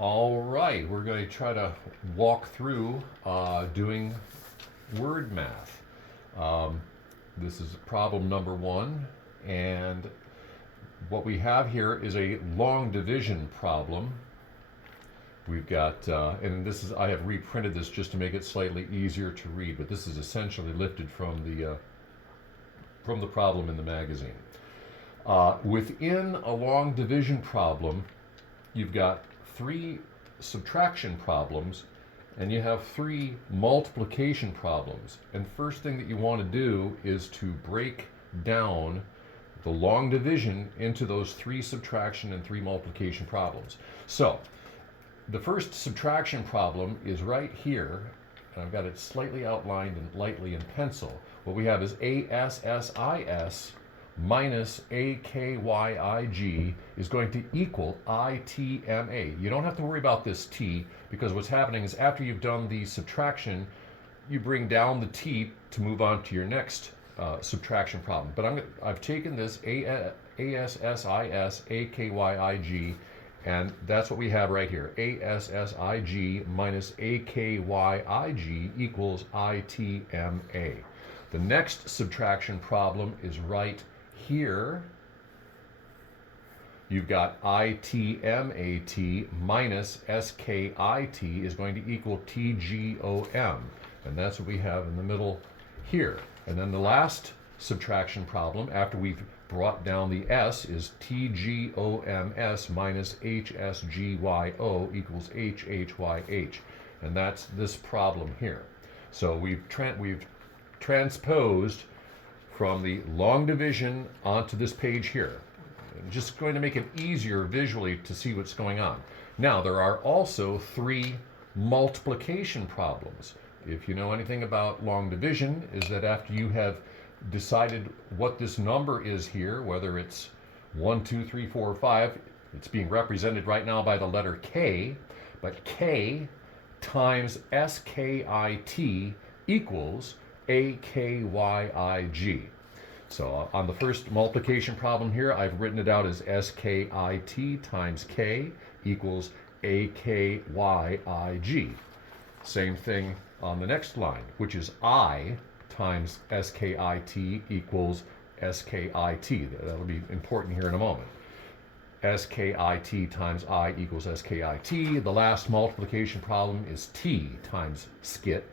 All right, we're going to try to walk through doing word math. Um, this is problem number one, and what we have here is a long division problem. We've got, and this is, I have reprinted this just to make it slightly easier to read, but this is essentially lifted from the problem in the magazine. Within a long division problem, you've got three subtraction problems and you have three multiplication problems. And first thing that you want to do is to break down the long division into those three subtraction and three multiplication problems. So the first subtraction problem is right here, and I've got it slightly outlined and lightly in pencil. What we have is ASSIS minus AKYIG is going to equal ITMA. You don't have to worry about this T, because what's happening is after you've done the subtraction, you bring down the T to move on to your next subtraction problem. But I've taken this ASSIS AKYIG, and that's what we have right here. ASSIG minus AKYIG equals ITMA. The next subtraction problem is right here. You've got ITMAT minus SKIT is going to equal TGOM. And that's what we have in the middle here. And then the last subtraction problem, after we've brought down the S, is TGOMS minus HSGYO equals HHYH. And that's this problem here. So we've transposed from the long division onto this page here. I'm just going to make it easier visually to see what's going on. Now, there are also three multiplication problems. If you know anything about long division, is that after you have decided what this number is here, whether it's 1, 2, 3, 4, 5, it's being represented right now by the letter K, but K times SKIT equals AKYIG. So on the first multiplication problem here, I've written it out as SKIT times K equals AKYIG. Same thing on the next line, which is I times SKIT equals SKIT. That'll be important here in a moment. SKIT times I equals SKIT. The last multiplication problem is T times SKIT,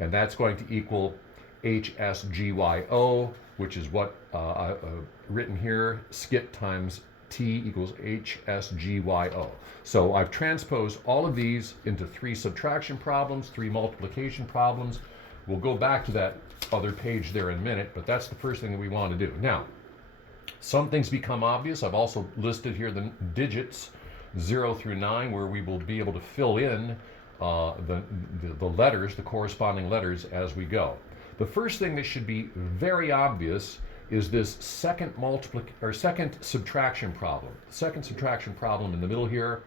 and that's going to equal HSGYO, which is what written here. SKIT times T equals HSGYO. So I've transposed all of these into three subtraction problems, three multiplication problems. We'll go back to that other page there in a minute, but that's the first thing that we want to do. Now, some things become obvious. I've also listed here the digits 0 through 9, where we will be able to fill in the letters, the corresponding letters as we go. The first thing that should be very obvious is this second subtraction problem. The second subtraction problem in the middle here,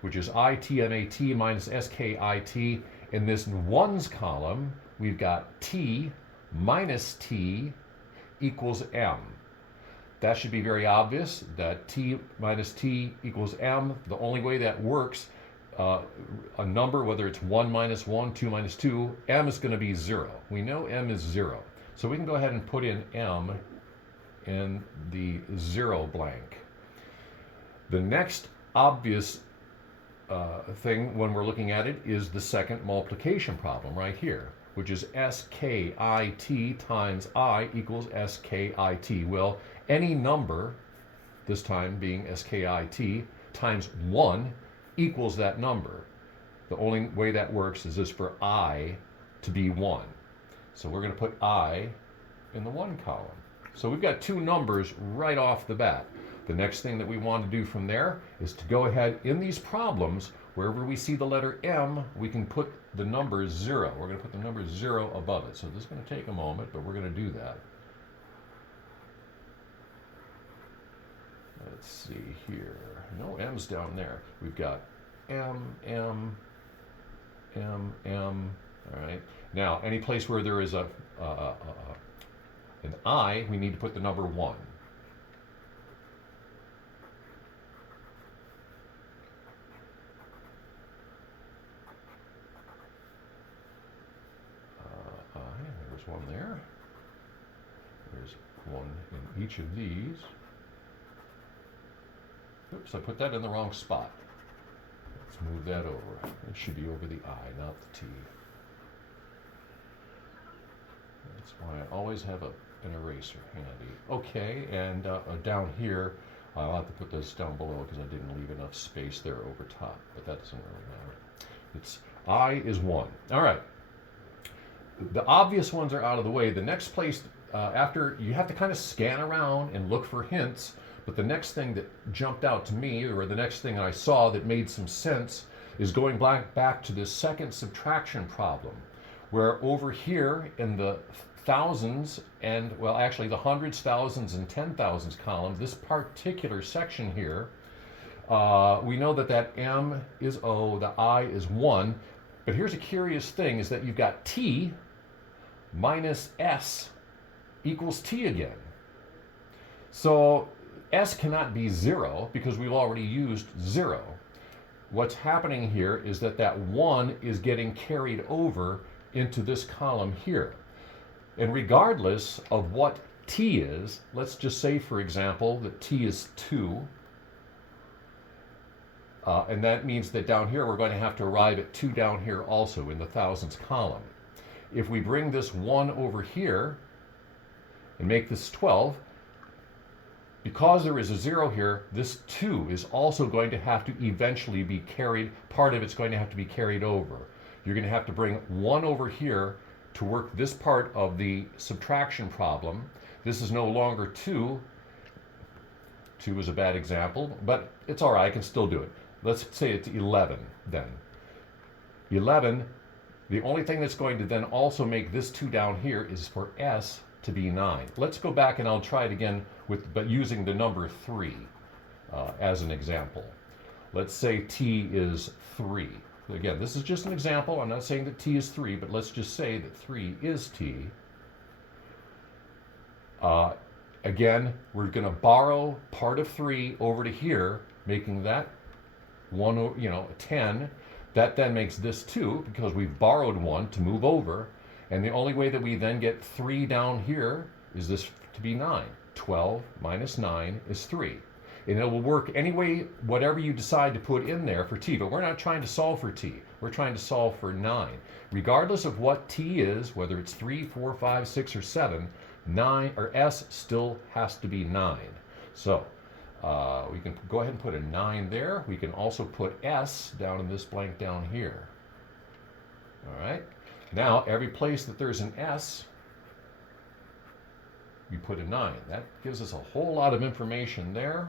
which is ITMAT minus SKIT. In this ones column, we've got T minus T equals M. That should be very obvious, that T minus T equals M. The only way that works, a number, whether it's 1 minus 1, 2 minus 2, M is going to be 0. We know M is 0. So we can go ahead and put in M in the 0 blank. The next obvious thing when we're looking at it is the second multiplication problem right here, which is SKIT times I equals SKIT. Well, any number, this time being SKIT, times 1 equals that number. The only way that works is for I to be 1. So we're going to put I in the 1 column. So we've got two numbers right off the bat. The next thing that we want to do from there is to go ahead in these problems, wherever we see the letter M, we can put the number 0. We're going to put the number 0 above it. So this is going to take a moment, but we're going to do that. Let's see here. No M's down there. We've got M, M, M, M. All right. Now, any place where there is an I, we need to put the number 1. down there. There's one in each of these. Oops, I put that in the wrong spot. Let's move that over. It should be over the I, not the T. That's why I always have an eraser handy. Okay, and down here, I'll have to put this down below because I didn't leave enough space there over top, but that doesn't really matter. It's I is 1. All right. The obvious ones are out of the way. The next place, after you have to kind of scan around and look for hints, but the next thing that jumped out to me, or the next thing I saw that made some sense, is going back to this second subtraction problem, where over here in the thousands and, well, actually the hundreds, thousands, and 10,000s column, this particular section here, we know that that M is O, the I is 1, but here's a curious thing, is that you've got T minus S equals T again. So S cannot be 0 because we've already used 0. What's happening here is that that 1 is getting carried over into this column here. And regardless of what T is, let's just say, for example, that T is 2. And that means that down here we're going to have to arrive at 2 down here also in the thousands column. If we bring this 1 over here and make this 12, because there is a 0 here, this 2 is also going to have to eventually be carried, part of it's going to have to be carried over. You're going to have to bring 1 over here to work this part of the subtraction problem. This is no longer 2. 2 is a bad example, but it's all right, I can still do it. Let's say it's 11 then. 11, the only thing that's going to then also make this 2 down here is for S to be 9. Let's go back and I'll try it again but using the number 3 as an example. Let's say T is 3. Again, this is just an example. I'm not saying that T is 3, but let's just say that 3 is T. Again, we're going to borrow part of 3 over to here, making that 10. That then makes this 2 because we've borrowed 1 to move over. And the only way that we then get 3 down here is this to be 9. 12 minus 9 is 3. And it will work any way, whatever you decide to put in there for T. But we're not trying to solve for T. We're trying to solve for 9. Regardless of what T is, whether it's 3, 4, 5, 6, or 7, 9 or S still has to be 9. So we can go ahead and put a 9 there. We can also put S down in this blank down here. All right. Now, every place that there's an S, you put a 9. That gives us a whole lot of information there.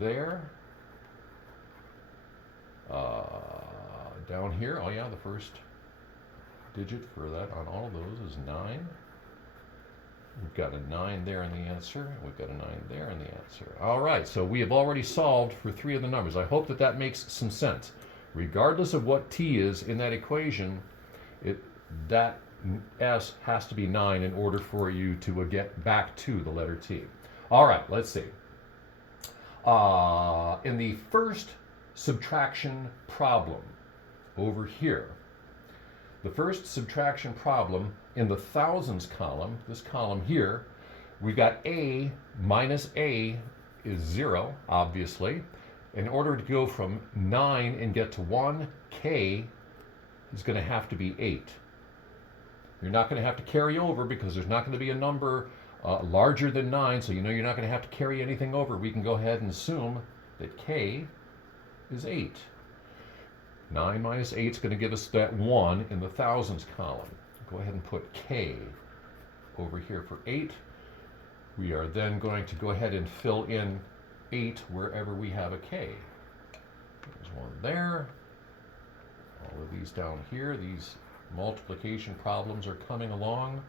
There. Down here, oh yeah, the first digit for that on all of those is 9. We've got a 9 there in the answer. We've got a 9 there in the answer. All right, so we have already solved for 3 of the numbers. I hope that that makes some sense. Regardless of what T is in that equation, that S has to be 9 in order for you to get back to the letter T. All right, let's see. In the first subtraction problem over here, the first subtraction problem in the thousands column, this column here, we've got A minus A is 0, obviously. In order to go from 9 and get to 1, K is going to have to be 8. You're not going to have to carry over because there's not going to be a number larger than 9, so you know you're not going to have to carry anything over. We can go ahead and assume that K is 8. 9 minus 8 is going to give us that 1 in the thousands column. Go ahead and put K over here for 8. We are then going to go ahead and fill in 8 wherever we have a K. There's 1 there. All of these down here, these multiplication problems are coming along.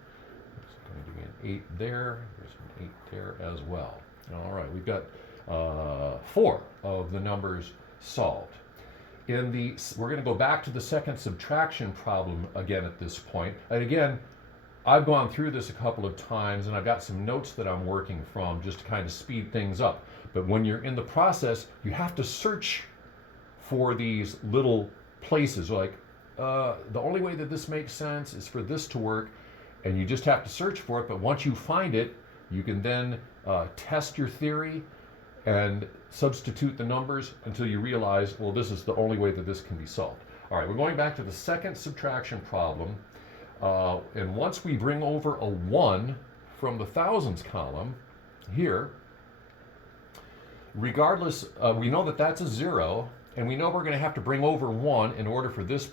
There's going to be an 8 there. There's an 8 there as well. All right, we've got 4 of the numbers solved. We're going to go back to the second subtraction problem again at this point. And again, I've gone through this a couple of times and I've got some notes that I'm working from just to kind of speed things up. But when you're in the process, you have to search for these little places like the only way that this makes sense is for this to work, and you just have to search for it. But once you find it, you can then test your theory and substitute the numbers until you realize, well, this is the only way that this can be solved. All right, we're going back to the second subtraction problem. And once we bring over a 1 from the thousands column here, regardless, we know that that's a 0, and we know we're going to have to bring over 1 in order for this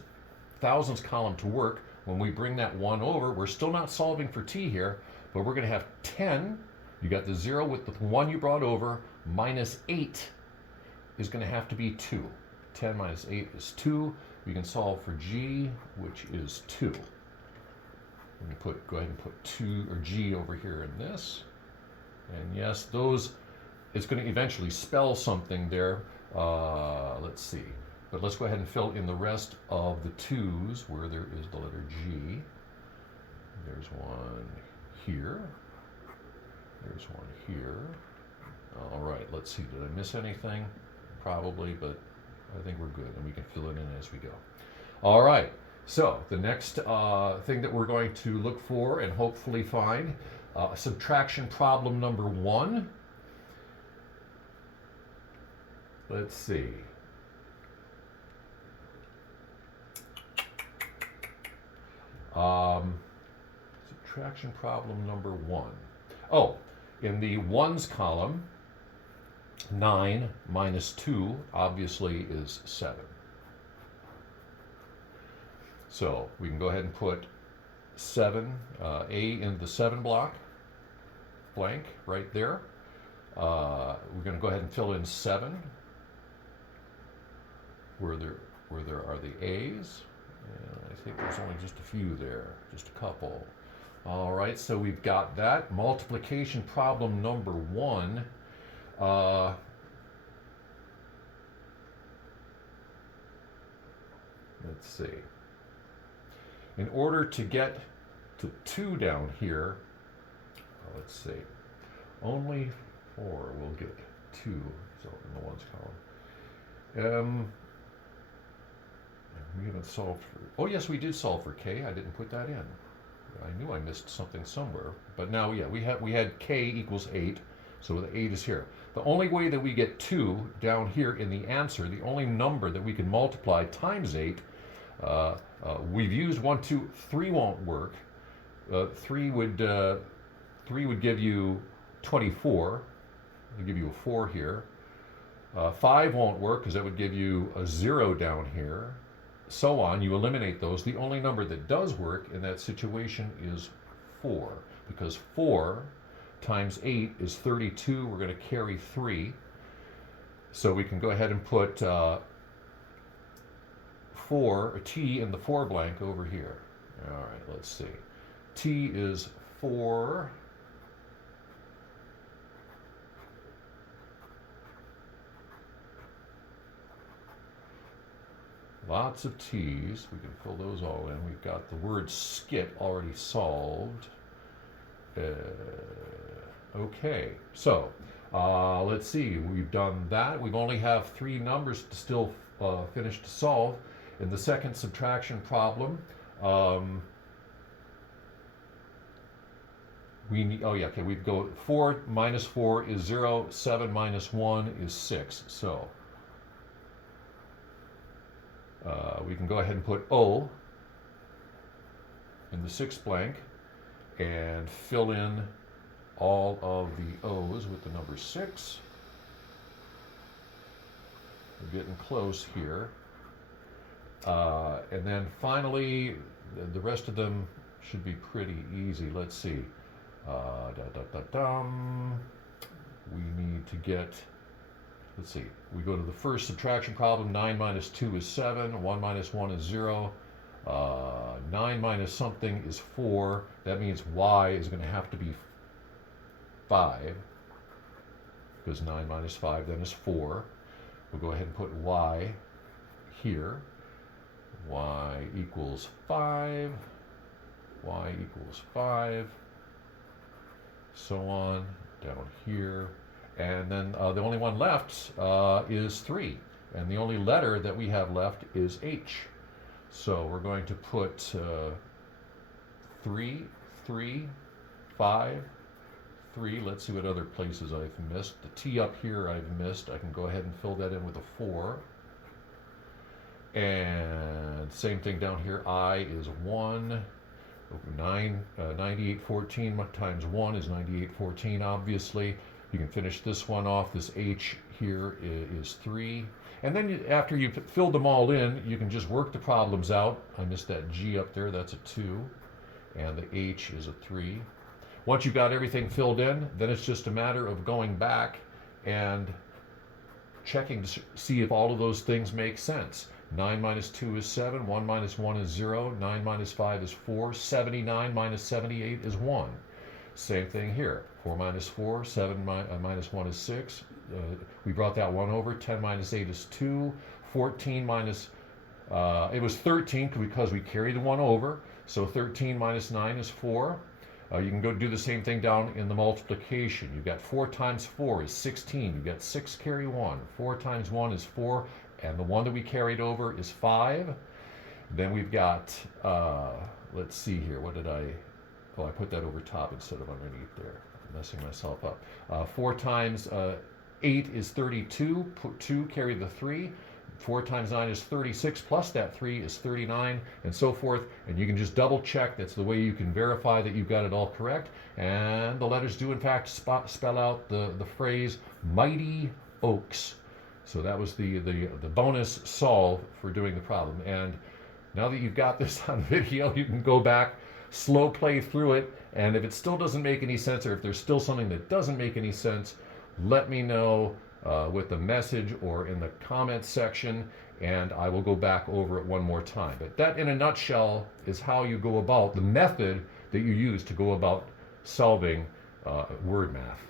thousands column to work. When we bring that 1 over, we're still not solving for t here, but we're going to have 10. You got the 0 with the 1 you brought over, minus 8 is going to have to be 2. 10 minus 8 is 2. We can solve for g, which is 2. We can go ahead and put 2 or g over here in this. And yes, it's going to eventually spell something there. Let's see. But let's go ahead and fill in the rest of the 2's where there is the letter G. There's one here. There's one here. All right, let's see. Did I miss anything? Probably, but I think we're good, and we can fill it in as we go. All right, so the next thing that we're going to look for and hopefully find, subtraction problem number 1. Let's see. Subtraction problem number 1. Oh, in the ones column, 9 minus 2 obviously is 7. So we can go ahead and put 7, A in the 7 block, blank, right there. We're going to go ahead and fill in 7 where there are the A's. I think there's only just a few there, just a couple. All right, so we've got that. Multiplication problem number 1. Let's see. In order to get to 2 down here, let's see, only 4 will get 2, so in the ones column. We haven't solved for, oh yes, we did solve for k. I didn't put that in. I knew I missed something somewhere. But now, yeah, we had k equals 8, so the 8 is here. The only way that we get 2 down here in the answer, the only number that we can multiply times 8, we've used 1, 2, 3 won't work. 3 would give you 24. It'll give you a 4 here. 5 won't work because that would give you a 0 down here. So on, you eliminate those. The only number that does work in that situation is 4, because 4 times 8 is 32. We're going to carry 3. So we can go ahead and put 4, t in the 4 blank over here. All right, let's see. T is 4. Lots of t's. We can fill those all in. We've got the word skit already solved. Okay, so let's see. We've done that. We only have 3 numbers to still finish to solve. In the second subtraction problem, we need, oh yeah, okay, we go 4 minus 4 is 0, 7 minus 1 is 6. So we can go ahead and put O in the 6 blank and fill in all of the O's with the number 6. We're getting close here. And then finally, the rest of them should be pretty easy. Let's see. We need to get, let's see, we go to the first subtraction problem. 9 minus 2 is 7. 1 minus 1 is 0. 9 minus something is 4. That means y is going to have to be 5, because 9 minus 5 then is 4. We'll go ahead and put y here. Y equals 5. Y equals 5. So on down here. And then the only one left is 3. And the only letter that we have left is H. So we're going to put 3, 3, 5, 3. Let's see what other places I've missed. The T up here I've missed. I can go ahead and fill that in with a 4. And same thing down here. I is 1. 9814 times 1 is 9814, obviously. You can finish this one off. This H here is 3. And then after you've filled them all in, you can just work the problems out. I missed that G up there. That's a 2. And the H is a 3. Once you've got everything filled in, then it's just a matter of going back and checking to see if all of those things make sense. 9 minus 2 is 7, 1 minus 1 is 0, 9 minus 5 is 4, 79 minus 78 is 1. Same thing here. 4 minus 4, 7 minus 1 is 6. We brought that 1 over. 10 minus 8 is 2. 14 minus, it was 13 because we carried the 1 over. So 13 minus 9 is 4. You can go do the same thing down in the multiplication. You've got 4 times 4 is 16. You've got 6 carry 1. 4 times 1 is 4. And the 1 that we carried over is 5. Then we've got, let's see here, what did I put that over top instead of underneath there. I'm messing myself up. 4 times 8 is 32. Put 2, carry the 3. 4 times 9 is 36, plus that 3 is 39, and so forth. And you can just double check. That's the way you can verify that you've got it all correct. And the letters do, in fact, spell out the phrase Mighty Oaks. So that was the bonus solve for doing the problem. And now that you've got this on video, you can go back, slow play through it, and if it still doesn't make any sense, or if there's still something that doesn't make any sense, let me know with the message or in the comments section, and I will go back over it one more time. But that, in a nutshell, is how you go about the method that you use to go about solving word math.